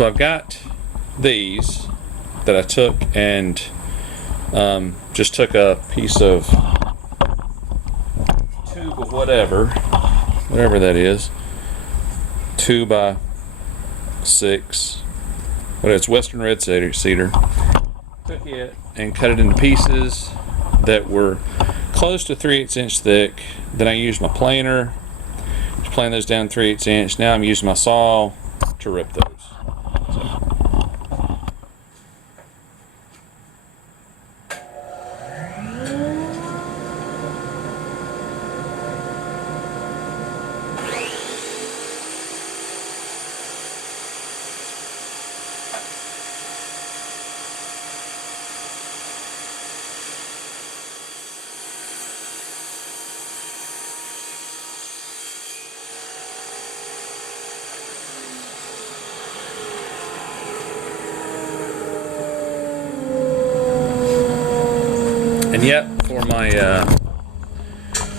So I've got these that I took and just took a piece of tube of whatever that is, 2 by 6, but it's Western red cedar. Took it and cut it into pieces that were close to 3/8 inch thick. Then I used my planer to plane those down 3/8 inch. Now I'm using my saw to rip those. And yet,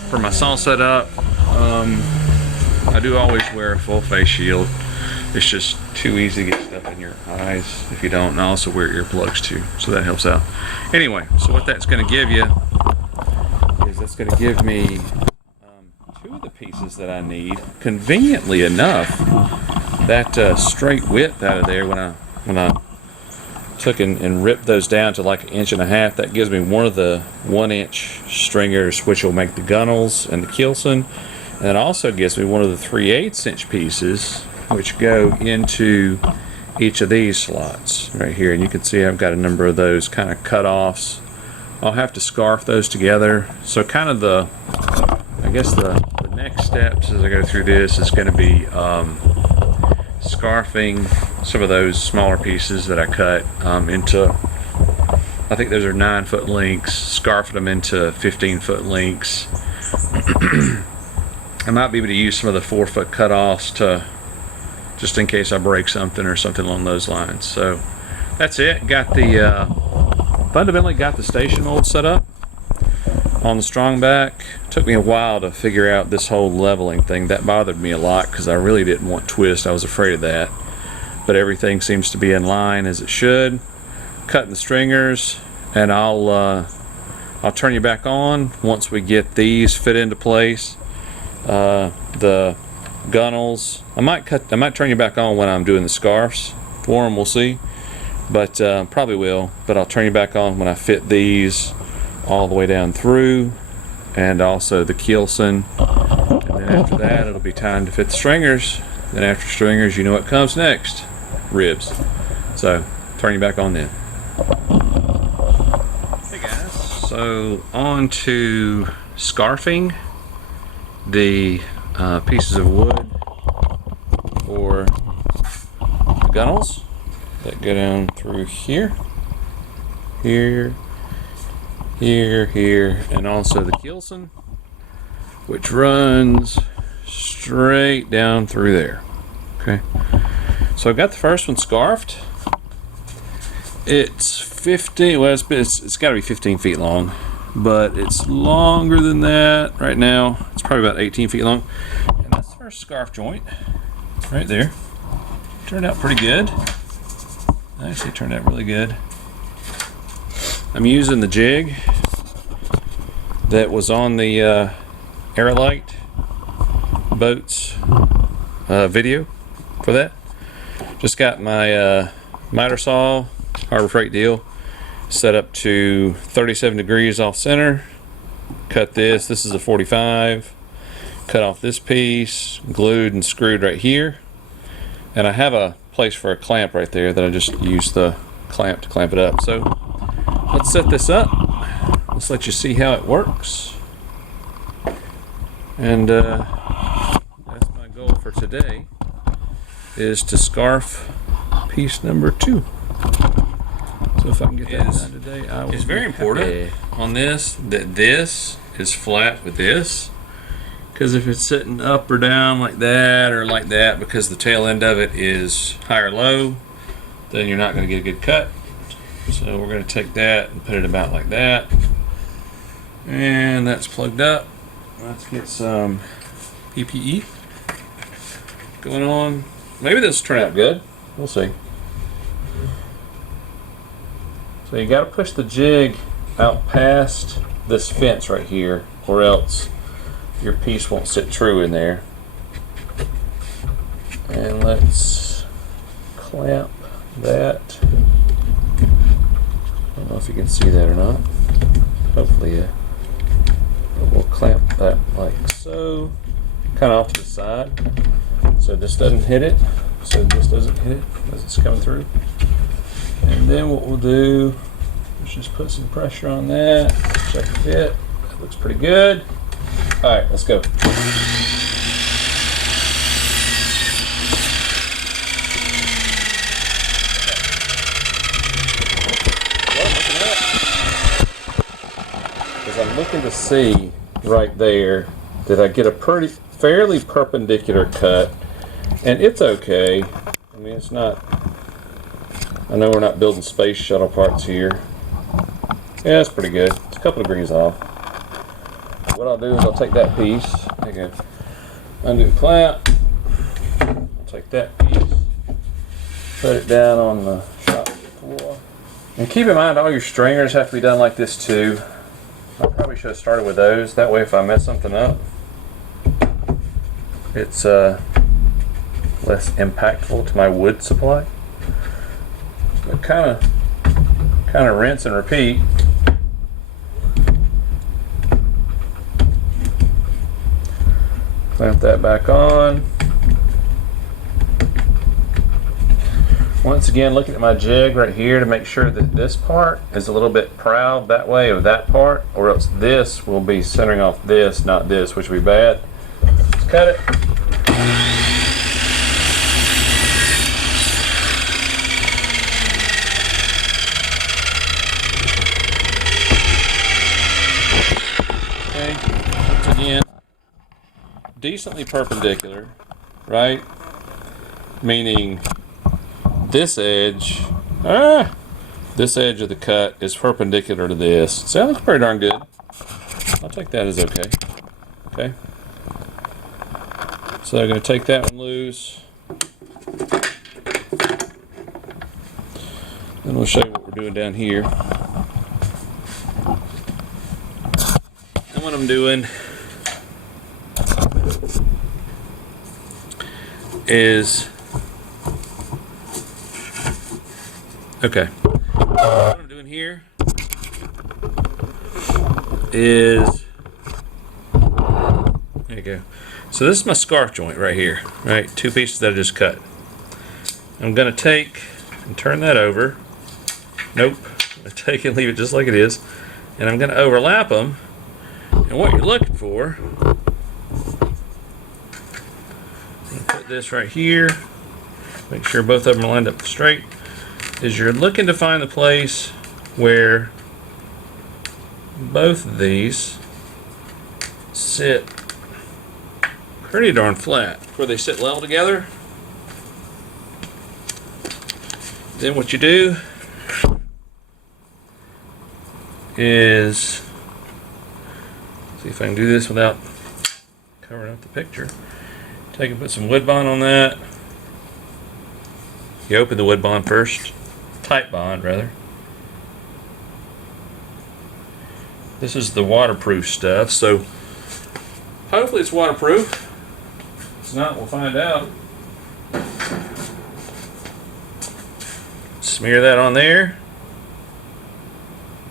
for my saw setup, I do always wear a full face shield. It's just too easy to get stuff in your eyes if you don't. And I also wear earplugs too, so that helps out. Anyway, so what that's going to give you is that's going to give me 2 of the pieces that I need. Conveniently enough, that straight width out of there when I took and ripped those down to like 1.5 inches, that gives me one of the 1-inch stringers, which will make the gunwales and the keelson, and it also gives me one of the 3/8 inch pieces, which go into each of these slots right here. And you can see I've got a number of those kind of cut-offs. I'll have to scarf those together. So kind of I guess the next steps as I go through this is going to be scarfing some of those smaller pieces that I cut into, I think those are 9-foot lengths, scarfing them into 15-foot lengths. I might be able to use some of the 4-foot cutoffs to, just in case I break something or something along those lines. So that's it. Got the fundamentally got the station mold set up on the strong back. Took me a while to figure out this whole leveling thing. That bothered me a lot because I really didn't want twist. I was afraid of that. But everything seems to be in line as it should. Cutting the stringers, and I'll turn you back on once we get these fit into place. The gunwales, I might turn you back on when I'm doing the scarves for them. We'll see, but probably will. But I'll turn you back on when I fit these all the way down through, and also the keelson. And then after that, it'll be time to fit the stringers. Then after stringers, you know what comes next: ribs. So turn you back on then. Hey guys, so on to scarfing the pieces of wood for the gunwales that go down through here, here, and also the keelson, which runs straight down through there. Okay, so I've got the first one scarfed. It's 15, well, it's got to be 15 feet long, but it's longer than that right now. It's probably about 18 feet long. And that's the first scarf joint right there. Turned out pretty good. Actually, it turned out really good. I'm using the jig that was on the Airolite boats video for that. Just got my miter saw, Harbor Freight deal, set up to 37 degrees off center. Cut this. This is a 45. Cut off this piece, glued and screwed right here. And I have a place for a clamp right there that I just use the clamp to clamp it up. So let's set this up. Let's let you see how it works. And that's my goal for today, is to scarf piece number 2. So if I can get that done today, I will. It's very important on this that this is flat with this, because if it's sitting up or down like that or like that, because the tail end of it is high or low, then you're not going to get a good cut. So we're going to take that and put it about like that, and that's plugged up. Let's get some PPE going on. Maybe this will turn out good. We'll see. So you got to push the jig out past this fence right here, or else your piece won't sit true in there. And let's clamp that. I don't know if you can see that or not. Hopefully, yeah. But we'll clamp that like so, kind of off to the side, so this doesn't hit it. So this doesn't hit it as it's coming through. And then what we'll do is just put some pressure on that. Check the fit. That looks pretty good. All right, let's go. I'm looking to see right there that I get a fairly perpendicular cut, and it's okay. I mean, it's not, I know we're not building space shuttle parts here. Yeah, it's pretty good. It's a couple degrees off. What I'll do is I'll take that piece, undo the clamp, I'll take that piece, put it down on the shop floor. And keep in mind all your stringers have to be done like this too. I probably should have started with those. That way if I mess something up, it's less impactful to my wood supply. But kind of rinse and repeat. Clamp that back on. Once again, looking at my jig right here to make sure that this part is a little bit proud that way of that part, or else this will be centering off this, not this, which would be bad. Let's cut it. Okay, once again, decently perpendicular, right? Meaning this edge of the cut is perpendicular to this. So that looks pretty darn good. I'll take that as okay. Okay. So I'm going to take that one loose. Then we'll show you what we're doing down here. And what I'm doing is, okay, what I'm doing here is, there you go. So this is my scarf joint right here, right? Two pieces that I just cut. I'm gonna take and turn that over. Nope, I'm gonna take and leave it just like it is. And I'm gonna overlap them. And what you're looking for, put this right here, make sure both of them are lined up straight, is you're looking to find the place where both of these sit pretty darn flat, where they sit level together. Then what you do is, see if I can do this without covering up the picture. Take and put some wood bond on that. You open the wood bond first, tight bond rather. This is the waterproof stuff, so hopefully it's waterproof. If it's not, we'll find out. Smear that on there.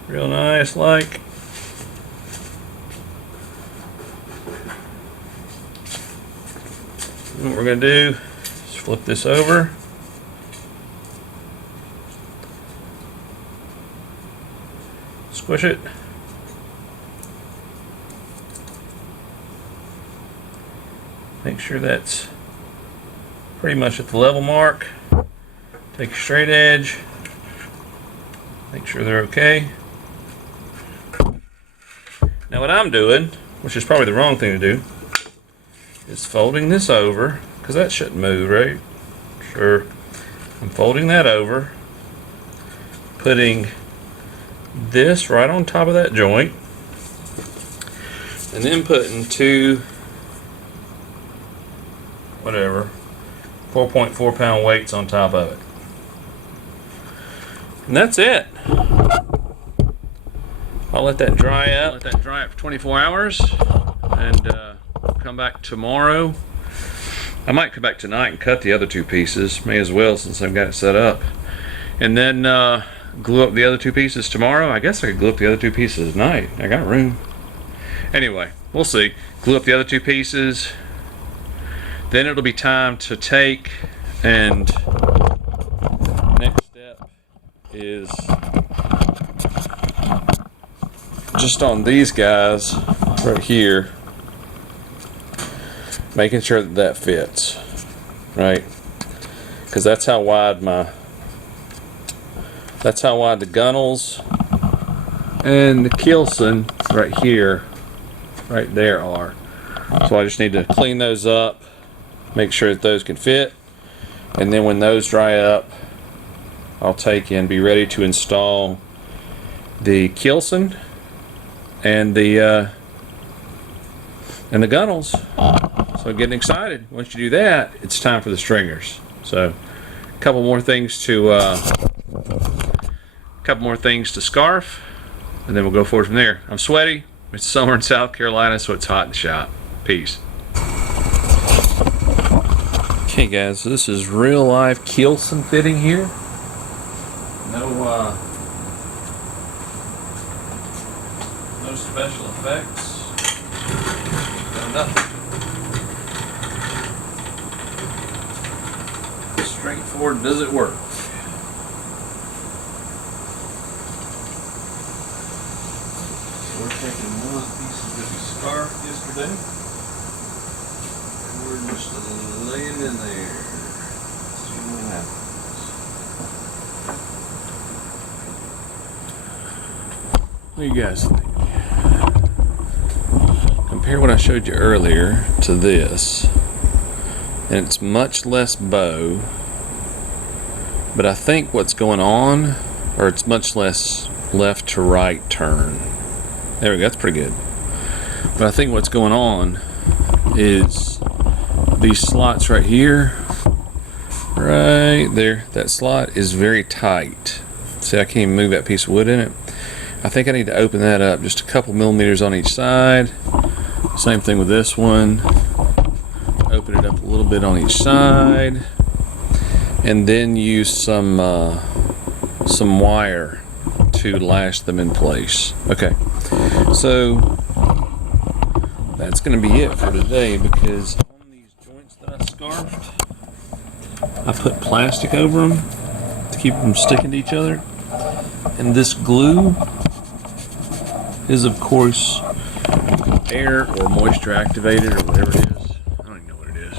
Real nice like. And what we're going to do is flip this over. Squish it. Make sure that's pretty much at the level mark. Take a straight edge. Make sure they're okay. Now what I'm doing, which is probably the wrong thing to do, is folding this over, because that shouldn't move, right? Sure. I'm folding that over, putting this right on top of that joint, and then putting two, whatever, 4.4 pound weights on top of it. And that's it. I'll let that dry up. Let that dry up for 24 hours, and come back tomorrow. I might come back tonight and cut the other two pieces. May as well, since I've got it set up. And then glue up the other two pieces tomorrow. I guess I could glue up the other two pieces tonight. I got room. Anyway, we'll see. Glue up the other two pieces. Then it'll be time to take, and next step is just on these guys right here, making sure that that fits, right? Because that's how wide the gunnels and the keelson right here, right there are. So I just need to clean those up, make sure that those can fit, and then when those dry up, I'll take and be ready to install the keelson and the gunnels. So getting excited. Once you do that, it's time for the stringers. So a couple more things to scarf, and then we'll go forward from there. I'm sweaty. It's summer in South Carolina, so it's hot in the shop. Peace. Okay guys, so this is real life keelson fitting here. No special effects. No nothing. Straightforward, does it work? So we're taking one of the pieces that we scarfed yesterday, and we're just laying in there. See what happens. What do you guys think? Compare what I showed you earlier to this, and it's much less bow, but I think what's going on, or it's much less left to right turn. There we go, that's pretty good. But I think what's going on is these slots right here, right there, that slot is very tight. See, I can't even move that piece of wood in it. I think I need to open that up just a couple millimeters on each side. Same thing with this one. Open it up a little bit on each side, and then use some wire to lash them in place. Okay, so that's going to be it for today, because on these joints that I scarfed, I put plastic over them to keep them sticking to each other, and this glue is of course air or moisture activated, or whatever it is. I don't even know what it is.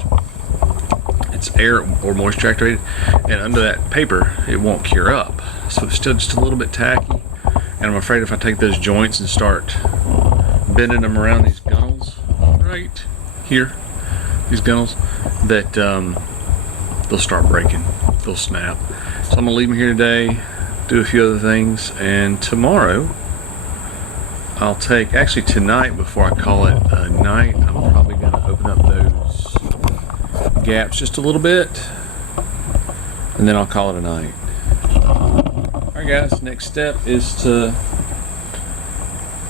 It's air or moisture activated, and under that paper it won't cure up, so it's still just a little bit tacky. And I'm afraid if I take those joints and start bending them around these gunnels right here, these gunnels, that they'll start breaking, they'll snap. So I'm gonna leave them here today, do a few other things, and tomorrow I'll take, actually tonight, before I call it a night, I'm probably going to open up those gaps just a little bit, and then I'll call it a night. Alright guys, next step is to,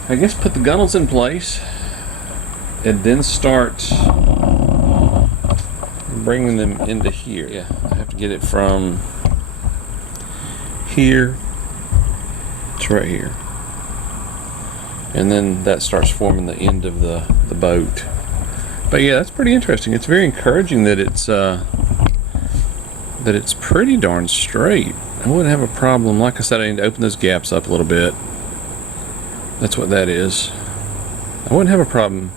I guess, put the gunnels in place, and then start bringing them into here. Yeah, I have to get it from here to right here. And then that starts forming the end of the boat. But yeah, that's pretty interesting. It's very encouraging that it's pretty darn straight. I wouldn't have a problem. Like I said, I need to open those gaps up a little bit. That's what that is. I wouldn't have a problem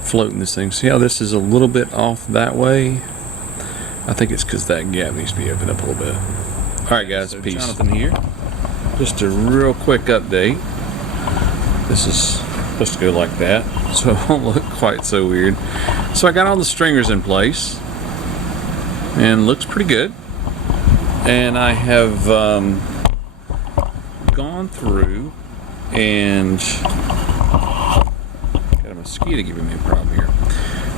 floating this thing. See how this is a little bit off that way? I think it's because that gap needs to be opened up a little bit. Alright guys, so peace. Jonathan here. Just a real quick update. This is supposed to go like that, so it won't look quite so weird. So I got all the stringers in place, and looks pretty good. And I have gone through and got a mosquito giving me a problem here.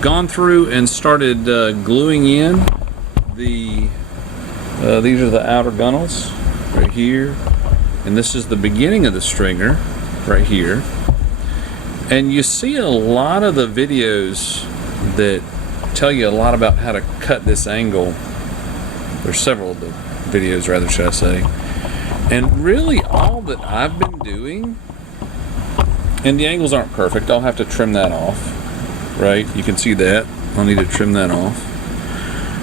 Gone through and started gluing in the these are the outer gunnels right here, and this is the beginning of the stringer. right here. And you see a lot of the videos that tell you a lot about how to cut this angle. There's several of the videos, rather, should I say. And really all that I've been doing, and the angles aren't perfect, I'll have to trim that off, right? You can see that. I'll need to trim that off.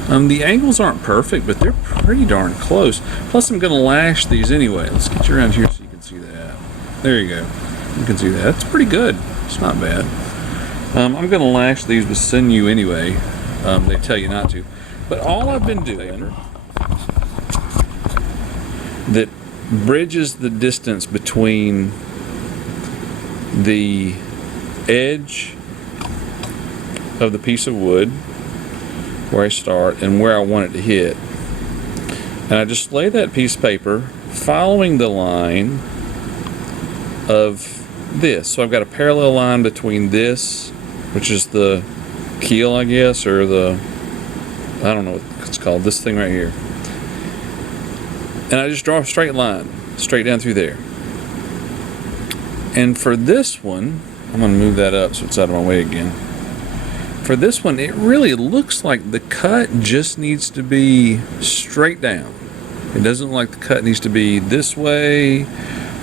The angles aren't perfect, but they're pretty darn close. Plus I'm going to lash these anyway. Let's get you around here so you can see that. There you go. You can see that. That's pretty good. It's not bad. I'm going to lash these with sinew anyway. They tell you not to. But all I've been doing that bridges the distance between the edge of the piece of wood where I start and where I want it to hit. And I just lay that piece of paper following the line of this. So I've got a parallel line between this, which is the keel, I guess, or the, I don't know what it's called, this thing right here. And I just draw a straight line, straight down through there. And for this one, I'm going to move that up so it's out of my way again. For this one, it really looks like the cut just needs to be straight down. It doesn't look like the cut needs to be this way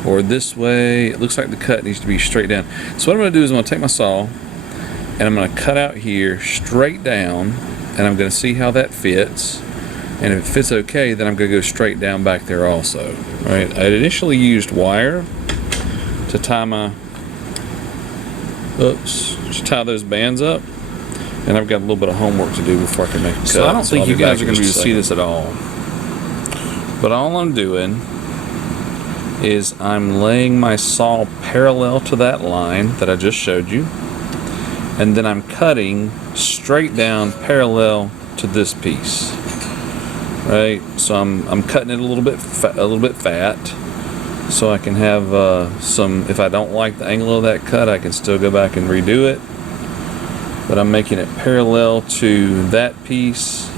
or this way. It looks like the cut needs to be straight down. So what I'm going to do is I'm going to take my saw and I'm going to cut out here straight down, and I'm going to see how that fits. And if it fits okay, then I'm going to go straight down back there also. All right. I initially used wire to tie my, to tie those bands up. And I've got a little bit of homework to do before I can make a cut. So I don't think you guys are going to see this at all. But all I'm doing is I'm laying my saw parallel to that line that I just showed you. And then I'm cutting straight down parallel to this piece. Right? So I'm cutting it a little bit fat. So I can have some, if I don't like the angle of that cut, I can still go back and redo it. But I'm making it parallel to that piece.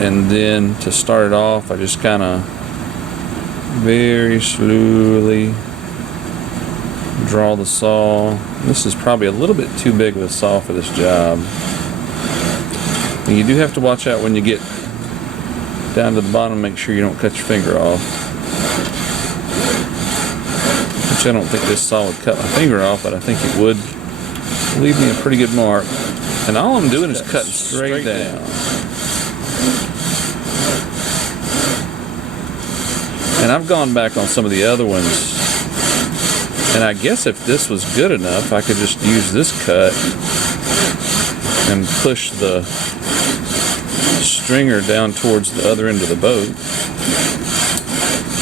And then to start it off, I just kind of very slowly draw the saw. This is probably a little bit too big of a saw for this job. And you do have to watch out when you get down to the bottom, make sure you don't cut your finger off. Which I don't think this saw would cut my finger off, but I think it would leave me a pretty good mark. And all I'm doing is cutting straight down. And I've gone back on some of the other ones, and I guess if this was good enough, I could just use this cut and push the stringer down towards the other end of the boat.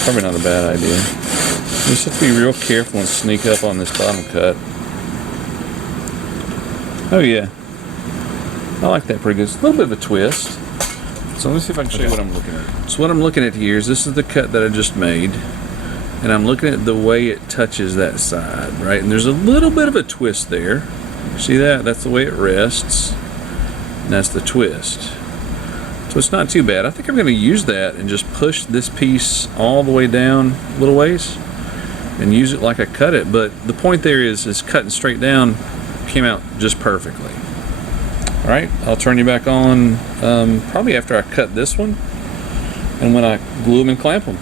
Probably not a bad idea. You just have to be real careful and sneak up on this bottom cut. Oh yeah, I like that pretty good. It's a little bit of a twist. So let me see if I can show you what I'm looking at. So what I'm looking at here is this is the cut that I just made, and I'm looking at the way it touches that side, right? And there's a little bit of a twist there. See that? That's the way it rests, and that's the twist. So it's not too bad. I think I'm going to use that and just push this piece all the way down a little ways and use it like I cut it. But the point there is cutting straight down came out just perfectly. All right, I'll turn you back on probably after I cut this one and when I glue them and clamp them.